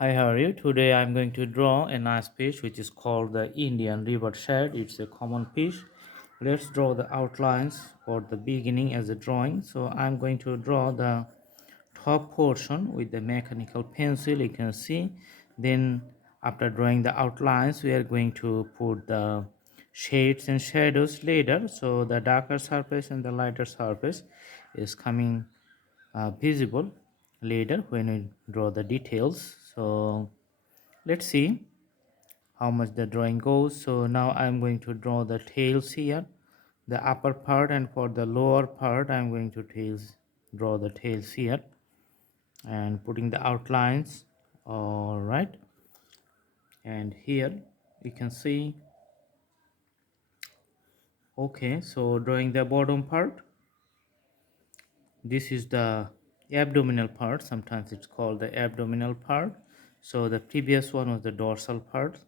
Hi, how are you? Today I'm going to draw a nice fish which is called the Indian river shad. It's a common fish. Let's draw the outlines for the beginning as a drawing. So I'm going to draw the top portion with the mechanical pencil, you can see. Then after drawing the outlines, we are going to put the shades and shadows later. So the darker surface and the lighter surface is coming visible later when we draw the details. So let's see how much the drawing goes. So now I'm going to draw the tails here, the upper part, and for the lower part I'm going to draw the tails here and putting the outlines. All right, and here you can see. Okay, so drawing the bottom part, this is the abdominal part, sometimes it's called the abdominal part. So the previous one was the dorsal part,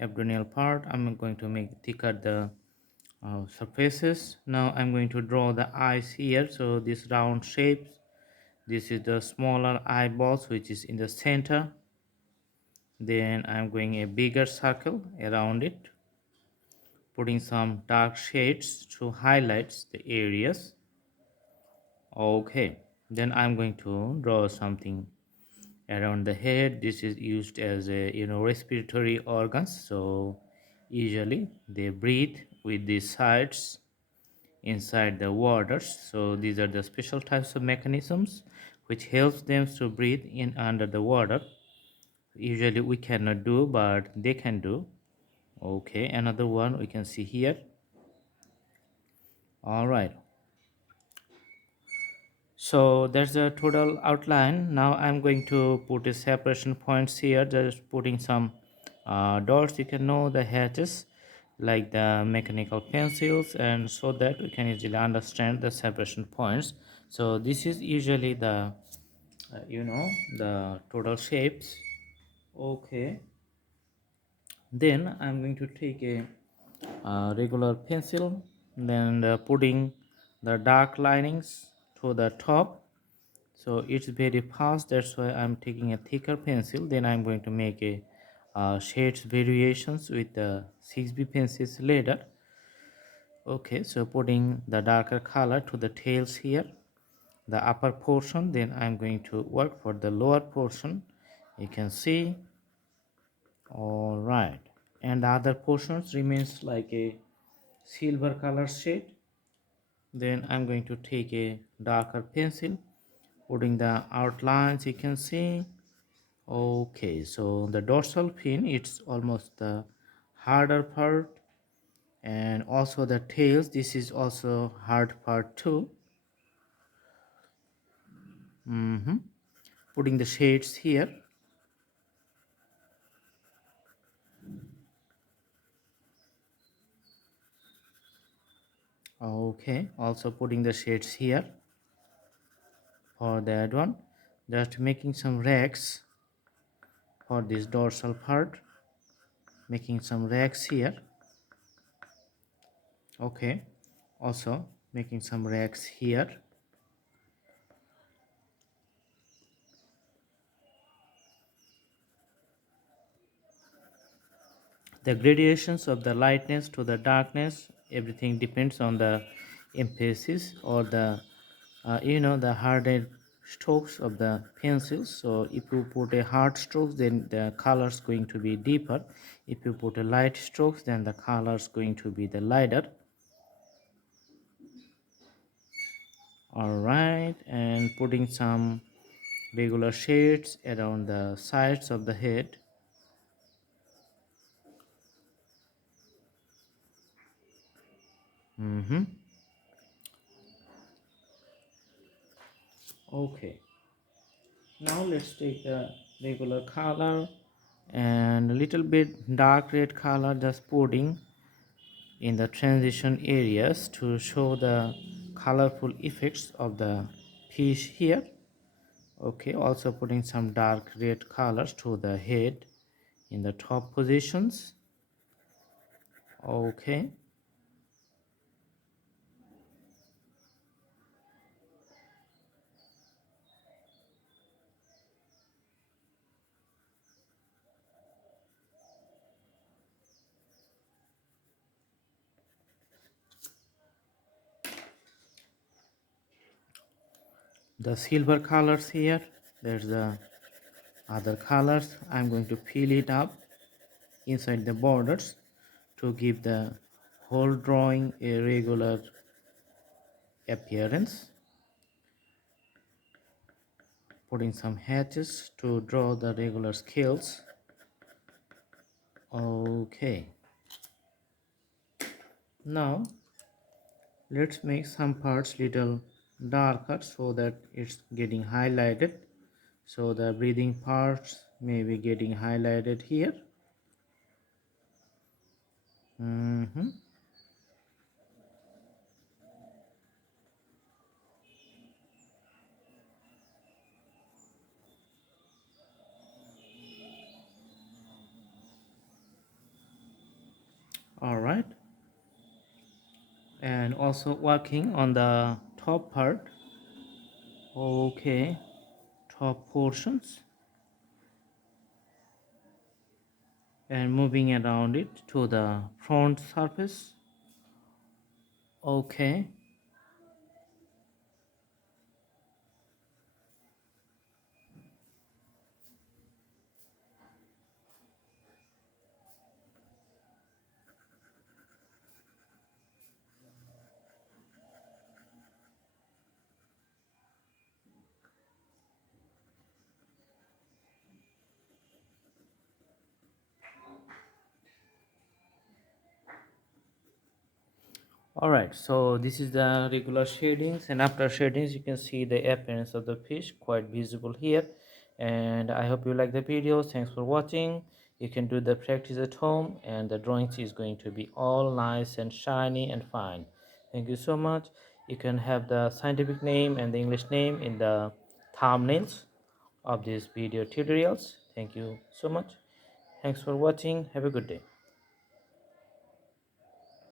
abdominal part. I'm going to make thicker the surfaces. Now I'm going to draw the eyes here. So this round shapes, this is the smaller eyeballs which is in the center. Then I'm going a bigger circle around it, putting some dark shades to highlight the areas. Okay, then I'm going to draw something around the head. This is used as a respiratory organs, so usually they breathe with the sides inside the waters. So these are the special types of mechanisms which helps them to breathe in under the water. Usually we cannot do, but they can do. Okay, another one we can see here. All right, so that's the total outline. Now I'm going to put a separation points here, just putting some dots. You can know the hatches like the mechanical pencils, and so that we can easily understand the separation points. So this is usually the the total shapes. Okay, then I'm going to take a regular pencil, then putting the dark linings to the top. So it's very fast, that's why I'm taking a thicker pencil. Then I'm going to make a shades variations with the 6B pencils later. Okay, so putting the darker color to the tails here, the upper portion. Then I'm going to work for the lower portion, you can see. All right, and the other portions remains like a silver color shade. Then I'm going to take a darker pencil, putting the outlines, you can see. Okay, so the dorsal fin, it's almost the harder part, and also the tails, this is also hard part too. Putting the shades here. Okay, also putting the shades here for that one. Just making some racks for this dorsal part, making some racks here. Okay, also making some racks here. The gradations of the lightness to the darkness, everything depends on the emphasis or the the hardened strokes of the pencils. So if you put a hard strokes, then the color is going to be deeper. If you put a light strokes, then the color is going to be the lighter. All right, and putting some regular shades around the sides of the head. Okay, now let's take the regular color and a little bit dark red color, just putting in the transition areas to show the colorful effects of the fish here. Okay, also putting some dark red colors to the head in the top positions. Okay, the silver colors here. There's the other colors. I'm going to fill it up inside the borders to give the whole drawing a regular appearance. Putting some hatches to draw the regular scales. Okay, now let's make some parts little darker so that it's getting highlighted. So the breathing parts may be getting highlighted here. Mhm. All right, and also working on the top part. Okay, top portions, and moving around it to the front surface. Okay, all right, so this is the regular shadings, and after shadings you can see the appearance of the fish quite visible here. And I hope you like the video. Thanks for watching. You can do the practice at home, and the drawings is going to be all nice and shiny and fine. Thank you so much. You can have the scientific name and the English name in the thumbnails of these video tutorials. Thank you so much. Thanks for watching. Have a good day.